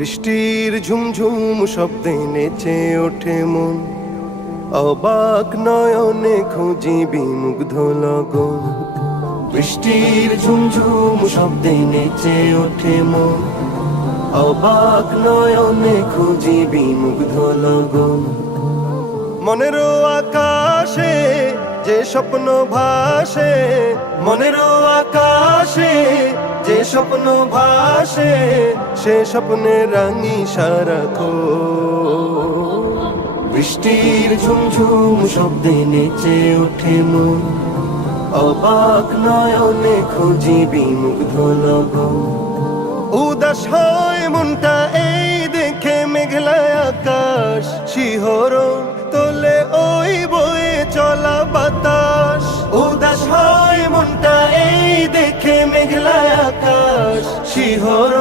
বৃষ্টির ঝুমঝুম শব্দে নেচে ওঠে মন, অবাক নয়নে খুঁজি বিমুগ্ধ লগন। বৃষ্টির ঝুমঝুম শব্দে নেচে ওঠে মন, অবাক নয়নে খুঁজি বিমুগ্ধ লগন। মনের আকাশে যে স্বপ্ন ভাসে, মনের আকাশে যে স্বপ্ন ভাসে, সে স্বপ্নে রাঙি সারাক্ষণ। বৃষ্টির ঝুমঝুম শব্দে নেচে ওঠে মন, অবাক নয়নে খুঁজি বিমুগ্ধ লগন। উদাস হয় মনটা এই দেখে মেঘলা আকাশ, শিহরণ তোলে ওই বয়ে চলা বাতাস। উদাস হয় মনটা এই দেখে মেঘলা আকাশ, শিহরণ